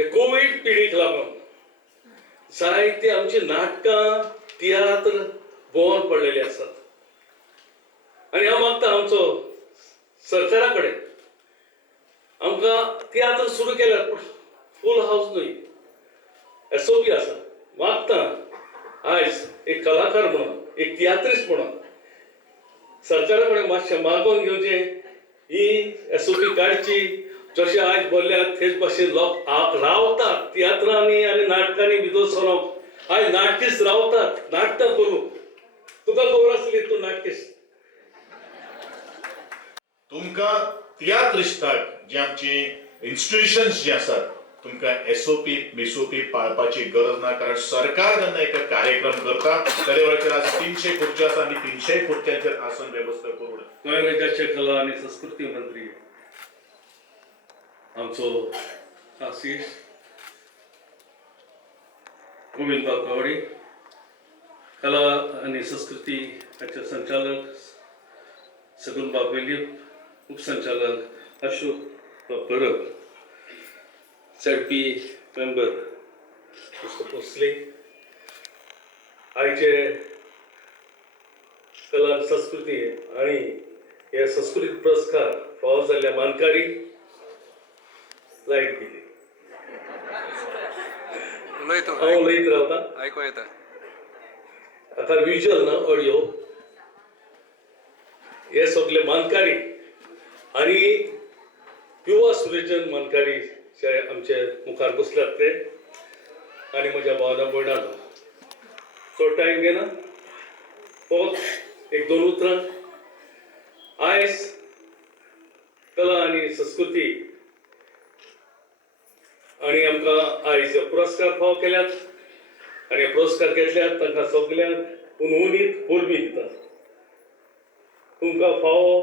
हे कोविड पिडीक लागून जायते आमची नाटकां तियात्र गोवन पडलेली आसात आनी हांव मागता आमचो सरकारा कडेन आमकां तियात्र सुरू केल्यार फूल हाऊस न्हय एसओपी आसा मागता आयज एक कलाकार म्हणून एक तियात्रिस्ट म्हणून सरकारा कडेन मातशें मागोवन घेवचें ही एसओपी काडची जशें आयज बोल्ल्यात तेच भाशेन लोक रावतात तियात्रांनी आनी नाटकांनी भितर सरप आयज नाटकीस रावतात नाटकां करूं तुका खबर आसली तूं नाटकीस तुमकां तियात्रिस्टाक जे आमचे इन्स्टिट्यूशन्स जे आसात तुमकां एसओपी बिसओपी पाळपाची गरज ना कारण सरकार जेन्ना एक कार्यक्रम करता त्या वेळाचेर आज 300 खुर्ची आसा आनी 300 खुर्च्यांचेर आसन वेवस्था करून गोंय राज्याचे कला आनी संस्कृती मंत्री आमचो आशिष गोविंद गावडे कला आनी संस्कृती हाचे संचालक सगुन बाबेली उपसंचालक Ashok Parab ZP member mister Bhosale आयचे कला संस्कृती आणि हे संस्कृती पुरस्कार फावो जाल्ल्या मानकारी लायट गेली हांव उलयत रावता आयको येता आता विज्युअल ना ऑडिओ हे सगळे मानकारी आणि युवा सुरेजन मानकारी जे आमचे मुखार बसल्यात ते आणि म्हज्या भावना भयणां चड टायम घेना फकत एक दोन उतरां आयज कला आनी संस्कृती आनी आमकां आयज पुरस्कार फावो केल्यात आनी पुरस्कार घेतल्यात तांकां सगल्यांक उनउनीत परबी दिता तुमकां फावो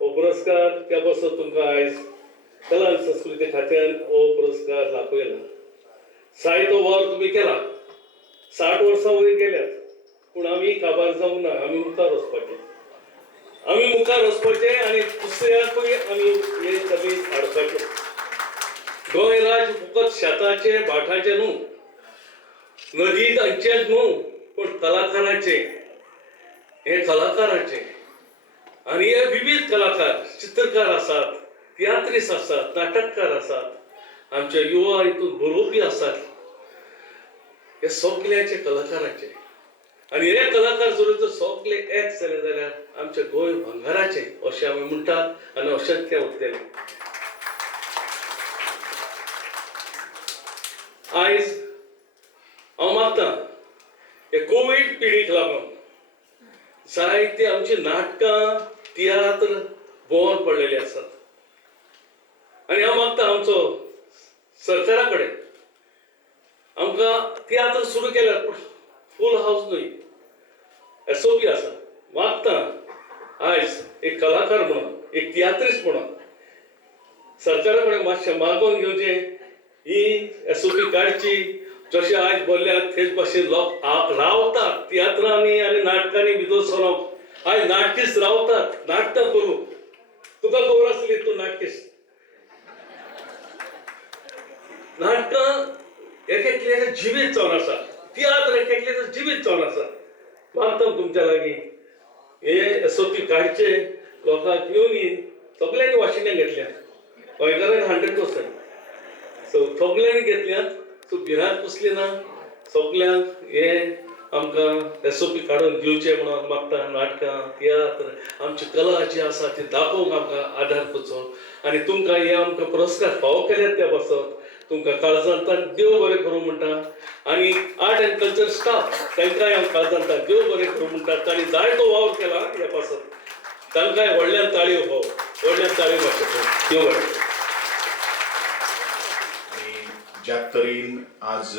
हो पुरस्कार त्या पासत तुमकां आयज कला आनी संस्कृती खात्यान हो पुरस्कार दाखयला जायतो वर तुमी केला 60 वर्सां वयर गेल्यात पूण आमी काबार जावंक ना आमी मुखार वचपाचे आनी दुसऱ्याकूय आमी हे सगळी हाडपाचे गोंय राज्य फकत शेताचे भाटाचे न्हू नदी तांचेच न्हू पण कलाकाराचे हे कलाकाराचे आनी हे विविध कलाकार चित्रकार आसात तियात्रिस्ट आसात नाटककार आसात आमचे युवा हितून बरोवपी आसात हे सगळ्याचे कलाकाराचे आनी हे कलाकार जर सगळे एक जाले जाल्यार आमचे गोंय भंगाराचे अशें आमी म्हणटात आनी अशेंच ते उरतले आयज हांव मागता हे कोविड पिडीक लागून जायते आमची नाटकां तियात्र गोवन पडलेली आसात आनी हांव मागता आमचो सरकारा कडेन आमकां तियात्र सुरू केल्यार फूल हाऊस न्हय एसओपी आसा मागता आयज एक कलाकार म्हणून एक तियात्रिस्ट म्हणून सरकारा कडेन मातशें मागोवन घेवचें ही एसओपी काडची जशें आयज बोल्ल्यात तेच भाशेन लोक रावतात तियात्रांनी आनी नाटकांनी भितर सरप आयज नाटकीस रावतात नाटकां करूं तुका खबर आसली तूं नाटकीस नाटकां एक जिवीत जावन आसा तियात्र एक जिवीत जावन आसा मागता तुमच्या लागीं हे एसओपी काडचे लोकांक येवन सगळ्यांनी वाशिल्ल्यान घेतल्या गोंयकारांक 100% सो सगळ्यांनी घेतल्यात सो भिरांत कसली ना सगळ्यांक हे आमकां एसओपी काडून दिवचे म्हणून मागता नाटकां तियात्र आमची कला जी आसा ती दाखोवंक आमकां आदार करचो आनी तुमकां हे आमकां पुरस्कार फावो केल्यात त्या बसत तुमकां काळजांतल्यान देव बरें करूं म्हणटा आनी आर्ट एंड कल्चर स्टाफ तांकांय हांव काळजांतल्यान देव बरें करूं म्हणटा तांणी जायतो वावर केला ह्या पासत तांकांय व्हडल्यान ताळयो हो व्हडल्यान ताळयो मातशें देव बरें ज्या तरेन आज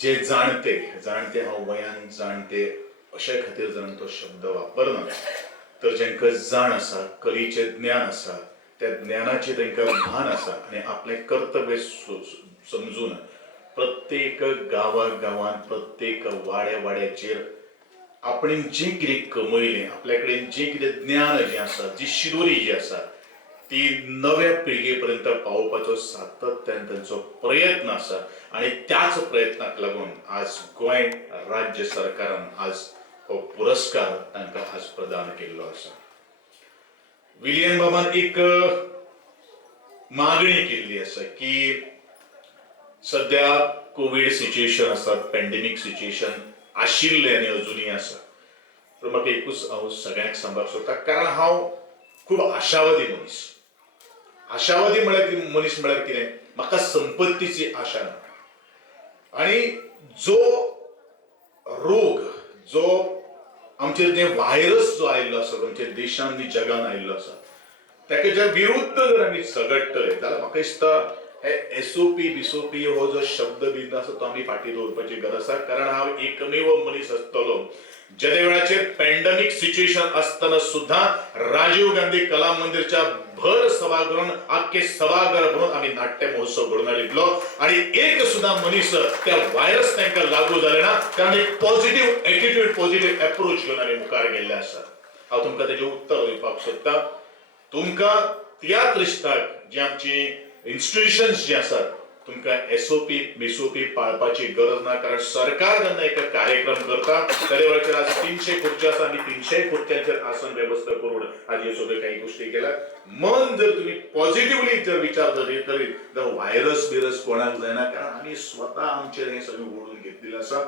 जे जाणते हांव वयान जाणते अशे खातीर जर तो शब्द वापरना तर जेंका जाण आसा कलेचें ज्ञान आसा त्या ज्ञानाची तांकां भान आसा आनी आपलें कर्तव्य समजून प्रत्येक गांवान प्रत्येक वाड्याचेर आपण जें कितें कमयलें आपल्या कडेन जें कितें ज्ञान जें आसा जी शिदोरी जी आसा ती नव्या पिळगेपर्यंत पावोवपाचो सातत्यान त्यांचो प्रयत्न आसा आणि त्याच प्रयत्नाक लागून आज गोंय राज्य सरकारान आज हो पुरस्कार तांकां आज प्रदान केल्लो आसा. विलियम बाबान एक मागणी केल्ली आसा की सध्या कोविड सिच्युएशन आसा, पॅन्डेमिक सिच्युएशन आशिल्लें आनी अजुनूय आसा. तर म्हाका एकूच हांव सगळ्यांक सांगपाक सोदता, कारण हांव खूब आशावादी मनीस. आशावादी मनीस म्हळ्यार कितें, म्हाका संपत्तीची आशा ना. आणि जो रोग, जो आमचेर जे व्हायरस जो आयिल्लो आसा, आमच्या देशांत आनी जगान आयिल्लो आसा, ताच्या विरुद्ध जर आमी झगडटले जाल्यार म्हाका दिसता हे एसओपी बिसोपी हो जो शब्द बिंद आसा तो आमी फाटीं दवरपाची गरज आसा. कारण हांव एकमेव मनीस आसतलो ज्या वेळाचेर पॅन्डेमिक सिच्युएशन आसतना सुद्धा राजीव गांधी कला मंदिरच्या भर सभागृहान आख्खे सभाघर भरून आमी नाट्य महोत्सव घडोवन हाडिल्लो आणि एक सुद्धा मनीस त्या व्हायरस तांकां लागू जाले ना. कारण एक पॉझिटिव्ह एटिट्यूड, पॉझिटिव्ह अप्रोच घेवन आमी मुखार गेल्ले आसा. हांव तुमकां तेजें उत्तर दिवपाक सोदतां. तुमकां त्याच रिश्ताक जी आमची इन्स्टिट्यूशन्स जी आसात, तुमकां एसओपी बिसोपी पाळपाची गरज ना. कारण सरकार जेन्ना एक कार्यक्रम करता त्या वेळाचेर आज 300 खुर्ची आसा आनी 300 खुर्च्यांचेर आसन वेवस्था करून आज ह्यो सगळ्यो काही गोष्टी केल्या. मन जर तुम्ही पॉझिटिव्हली जर विचार जर करीत जाल्यार व्हायरस बिरस कोणाक जायना. कारण आमी स्वता आमचेर हें सगळें ओढून घेतलेलें आसा.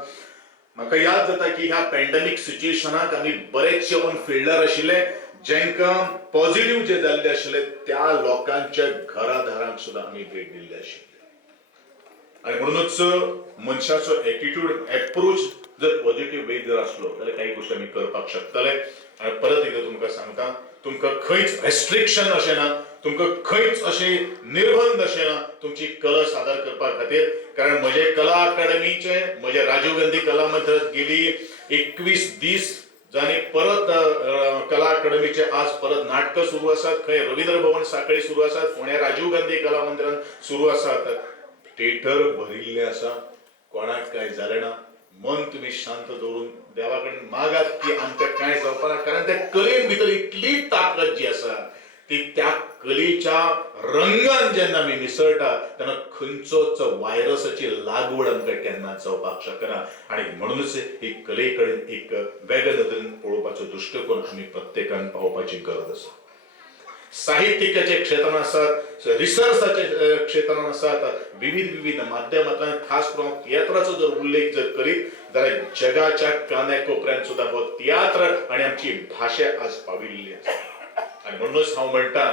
म्हाका याद जाता की ह्या पॅन्डेमिक सिच्युएशनाक आमी बरेचशे ऑन फिल्डार आशिल्ले, जेंकां पॉझिटिव्ह जे जाल्ले आशिल्ले त्या लोकांच्या घरादारांक सुद्धा आमी भेट दिल्ली आशिल्ली. आणि म्हणूनच मनशाचो एटिट्यूड, अप्रोच जर पॉझिटिव्ह वे जर असलो जाल्यार काही गोष्टी आमी करपाक शकतले. आणि परत एकदा तुमकां सांगता, तुमकां खंयच रेस्ट्रिक्शन अशें ना, तुमकां खंयच अशें निर्बंध अशें ना तुमची कला सादर करपा खातीर. कारण म्हजे कला अकादमीचे, म्हजे राजीव गांधी कला मंदिरांत गेली 21 दीस जाणी परत कला अकादमीचे आज परत नाटकं सुरू आसात. खंय रवींद्र भवन सांखळी सुरू आसात, फोंड्या राजीव गांधी कला मंदिरांत सुरू आसात. थिएटर भरिल्ले आसा, कोणाक काय जालें ना. मन तुम्ही शांत दवरून देवा कडेन मागात की आमकां कांय जावपा ना. कारण त्या कलेन भितर इतली ताकद जी आसा ती त्या कलेच्या रंगान जेन्ना आमी मिसळटा तेन्ना खंयचोच व्हायरसाची लागवड आमकां केन्ना जावपाक शकना. आणि म्हणूनच ही कले कडेन एक वेगळे नदरेन पळोवपाचो दृश्टिकोन आमी प्रत्येकान पावोवपाची गरज आसा. साहित्याच्या क्षेत्रांत आसात, रिसर्चाच्या क्षेत्रांत आसात, विविध माध्यमांतल्यान खास करून तियात्राचो जर उल्लेख जर करीत जाल्यार जगाच्या कानाकोपऱ्यांत सुद्धा हो तियात्र आणि आमची भाशा आज पाविल्ली आसा. आणि म्हणूनच हांव म्हणटा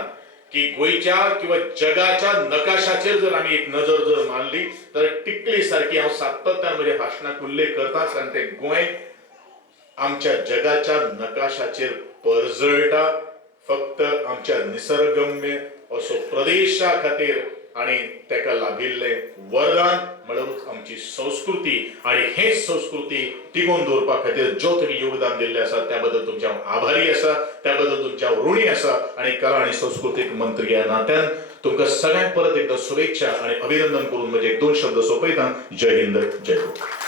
की गोंयच्या किंवा जगाच्या नकाशाचेर जर आमी एक नजर जर मारली तर टिकली सारखी हांव सातत्यान म्हज्या भाशणाक उल्लेख करता. कारण ते गोंय आमच्या जगाच्या नकाशाचेर परजळटा. फक्त आमच्या निसर्गम्य असो प्रदेशा खातीर आणि ताका लागिल्ले वरदान म्हणल्यारूच आमची संस्कृती. आणि हे संस्कृती टिकून दवरपा खातीर जो तुम्ही योगदान दिल्ले आसा त्या बद्दल तुमचे हांव आभारी आसा, त्या बद्दल तुमचे हांव ऋणी आसा. आणि कला आणि संस्कृतीक मंत्री ह्या नात्यान तुमकां सगळ्यांक परत एकदा शुभेच्छा आणि अभिनंदन करून म्हजे 2 शब्द सोंपयता. जय हिंद, जय गोवा.